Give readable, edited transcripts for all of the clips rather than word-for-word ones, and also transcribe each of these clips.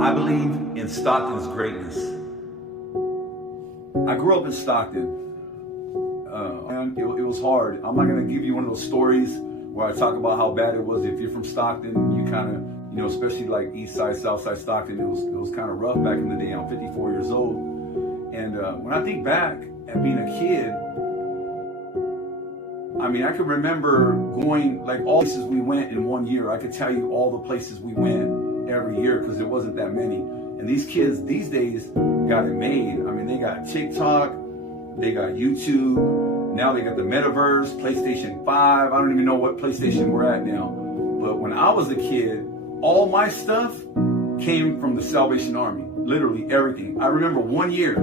I believe in Stockton's greatness. I grew up in Stockton. And it was hard. I'm not going to give you one of those stories where I talk about how bad it was. If you're from Stockton, you kind of, especially like East Side, South Side Stockton, it was kind of rough back in the day. I'm 54 years old. And when I think back at being a kid, I mean, I can remember going, like, all places we went in one year. I could tell you all the places we went every year because there wasn't that many. And these kids these days got it made. I mean, they got TikTok, they got YouTube, now they got the metaverse, PlayStation 5. I don't even know what PlayStation we're at now. But when I was a kid, all my stuff came from the Salvation Army, literally everything. I remember one year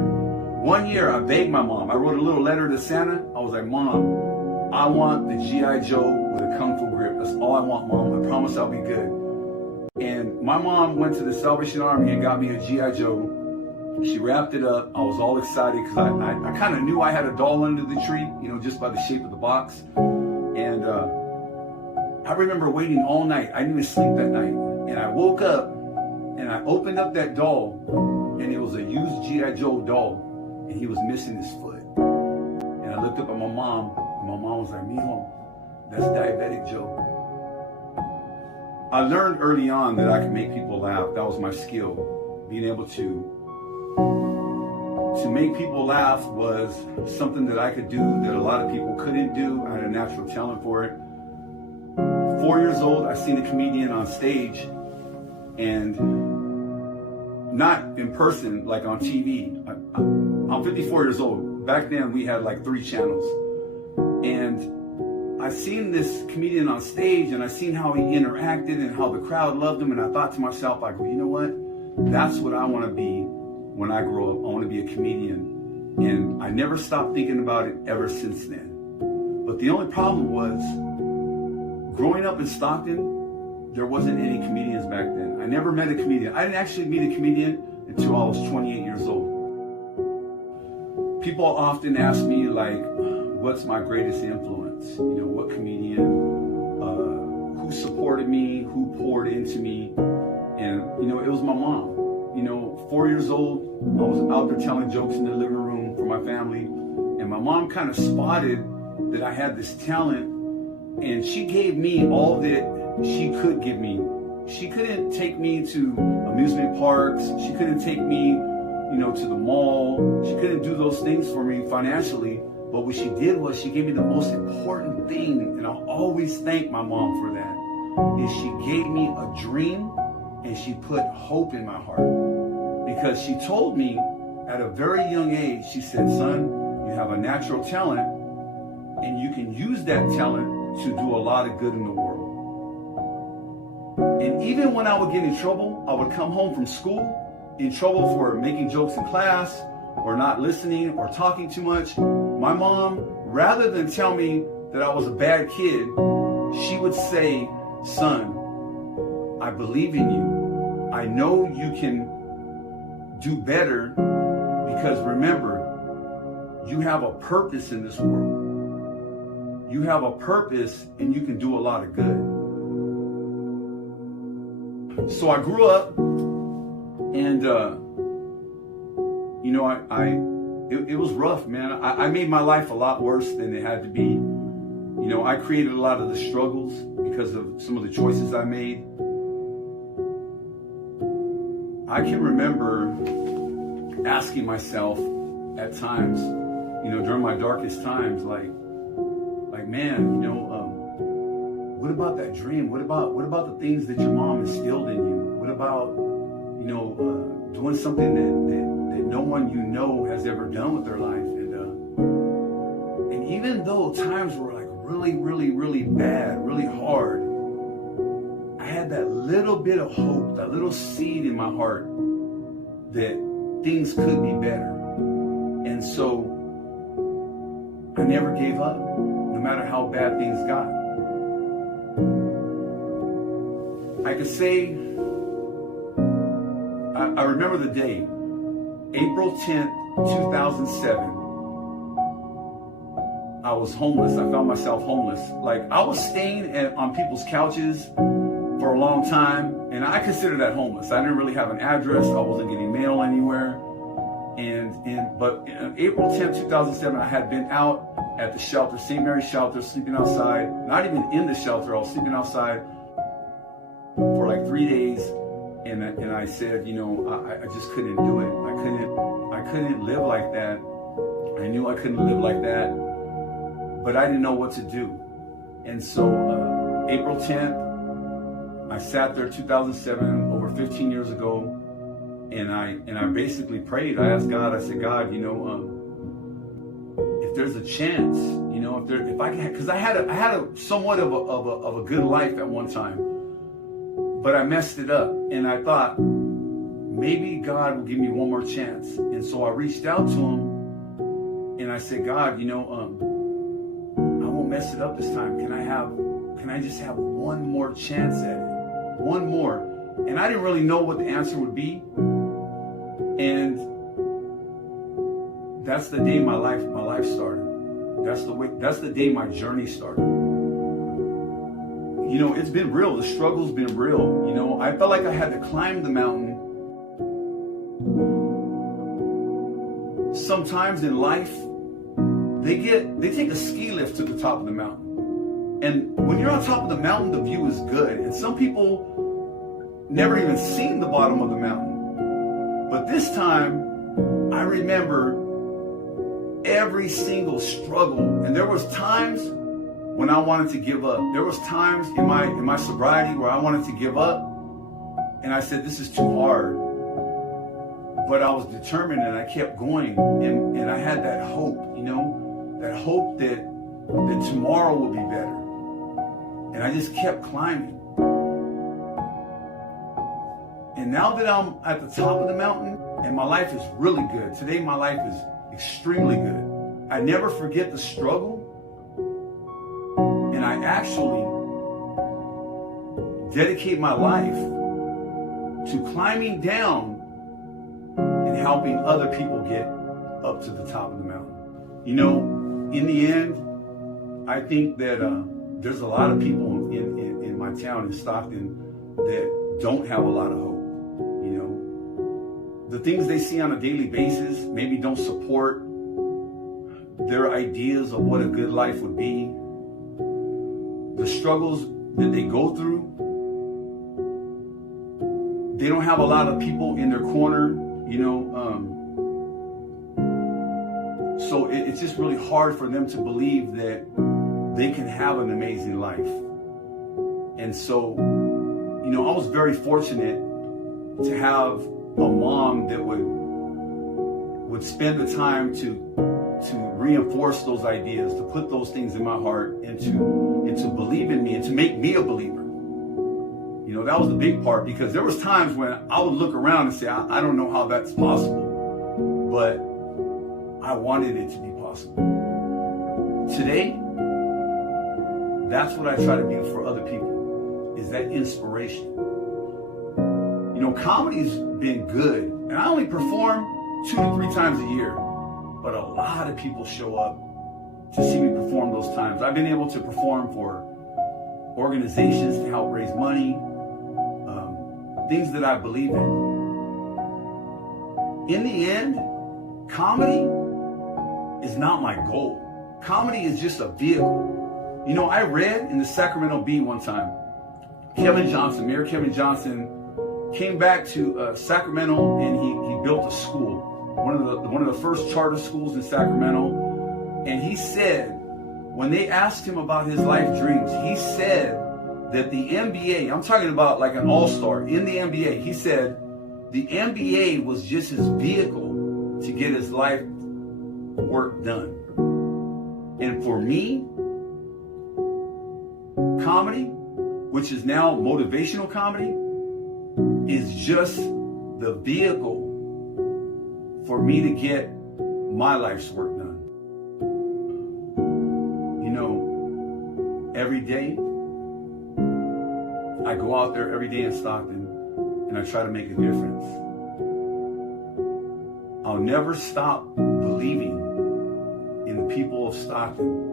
I begged my mom. I wrote a little letter to Santa. I was like, Mom, I want the G.I. Joe with a Kung Fu grip. That's all I want, Mom. I promise I'll be good. And my mom went to the Salvation Army and got me a G.I. Joe. She wrapped it up. I was all excited because I kind of knew I had a doll under the tree, just by the shape of the box. And I remember waiting all night. I didn't even sleep that night. And I woke up and I opened up that doll, and it was a used G.I. Joe doll, and he was missing his foot. And I looked up at my mom, and my mom was like, Mijo, that's diabetic Joe. I learned early on that I could make people laugh. That was my skill. Being able to make people laugh was something that I could do that a lot of people couldn't do. I had a natural talent for it. 4 years old, I seen a comedian on stage, and not in person, like on TV. I'm 54 years old. Back then we had like 3 channels. And I seen this comedian on stage, and I seen how he interacted and how the crowd loved him. And I thought to myself, I go, you know what? That's what I want to be when I grow up. I want to be a comedian. And I never stopped thinking about it ever since then. But the only problem was, growing up in Stockton, there wasn't any comedians back then. I never met a comedian. I didn't actually meet a comedian until I was 28 years old. People often ask me, like, what's my greatest influence? What comedian, who supported me, who poured into me? And, it was my mom. 4 years old, I was out there telling jokes in the living room for my family. And my mom kind of spotted that I had this talent. And she gave me all that she could give me. She couldn't take me to amusement parks. She couldn't take me, to the mall. She couldn't do those things for me financially. But what she did was she gave me the most important thing, and I'll always thank my mom for that, is she gave me a dream, and she put hope in my heart. Because she told me at a very young age, she said, son, you have a natural talent, and you can use that talent to do a lot of good in the world. And even when I would get in trouble, I would come home from school in trouble for making jokes in class or not listening or talking too much. My mom, rather than tell me that I was a bad kid, she would say, son, I believe in you. I know you can do better because remember, you have a purpose in this world. You have a purpose and you can do a lot of good. So I grew up and, it was rough, man. I made my life a lot worse than it had to be. I created a lot of the struggles because of some of the choices I made. I can remember asking myself at times, during my darkest times, like, man, what about that dream? What about the things that your mom instilled in you? What about, doing something that no one has ever done with their life? And even though times were like really, really, really bad, really hard, I had that little bit of hope, that little seed in my heart that things could be better. And so I never gave up, no matter how bad things got. I could say, I remember the day, April 10th, 2007. I was homeless. I found myself homeless. Like, I was staying on people's couches for a long time, And I considered that homeless. I didn't really have an address. I wasn't getting mail anywhere. But in April 10th, 2007, I had been out at the shelter, St. Mary's shelter, sleeping outside. Not even in the shelter, I was sleeping outside for like 3 days. And I said, you know, I just couldn't do it. I couldn't live like that. I knew I couldn't live like that, but I didn't know what to do. And so April 10th, I sat there 2007, over 15 years ago, and I basically prayed. I asked God, I said, God, you know, if there's a chance, you know, if I can, because I had a somewhat of a good life at one time, but I messed it up. And I thought, maybe God will give me one more chance. And so I reached out to him and I said, God, you know, I won't mess it up this time. Can I just have one more chance at it? One more. And I didn't really know what the answer would be. And that's the day my life started. That's the day my journey started. You know, it's been real. The struggle's been real. You know, I felt like I had to climb the mountain. Sometimes in life, they take a ski lift to the top of the mountain. And when you're on top of the mountain, the view is good. And some people never even seen the bottom of the mountain. But this time, I remember every single struggle. And there was times when I wanted to give up. There was times in my sobriety where I wanted to give up. And I said, this is too hard. But I was determined and I kept going. And I had that hope, you know, that hope that tomorrow will be better. And I just kept climbing. And now that I'm at the top of the mountain and my life is really good. Today my life is extremely good. I never forget the struggle. And I actually dedicate my life to climbing down and helping other people get up to the top of the mountain. You know, in the end, I think that there's a lot of people in my town in Stockton that don't have a lot of hope. You know, the things they see on a daily basis maybe don't support their ideas of what a good life would be. The struggles that they go through, they don't have a lot of people in their corner, you know. So it's just really hard for them to believe that they can have an amazing life. And so, you know, I was very fortunate to have a mom that would spend the time to reinforce those ideas, to put those things in my heart, and to believe in me and to make me a believer. You know, that was the big part, because there was times when I would look around and say, I don't know how that's possible, but I wanted it to be possible. Today, that's what I try to do for other people, is that inspiration. You know, comedy's been good, and I only perform 2 to 3 times a year, but a lot of people show up to see me perform those times. I've been able to perform for organizations to help raise money, things that I believe in. In the end, comedy is not my goal. Comedy is just a vehicle. You know, I read in the Sacramento Bee one time, Mayor Kevin Johnson came back to Sacramento, and he built a school, one of the first charter schools in Sacramento. And he said, when they asked him about his life dreams, he said that the NBA, I'm talking about like an all-star in the NBA, he said the NBA was just his vehicle to get his life work done. And for me, comedy, which is now motivational comedy, is just the vehicle for me to get my life's work done. You know, every day, I go out there every day in Stockton and I try to make a difference. I'll never stop believing in the people of Stockton,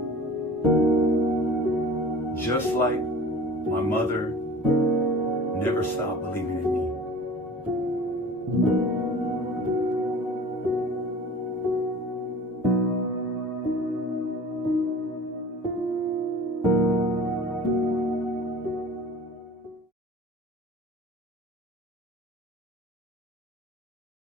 just like my mother never stop believing in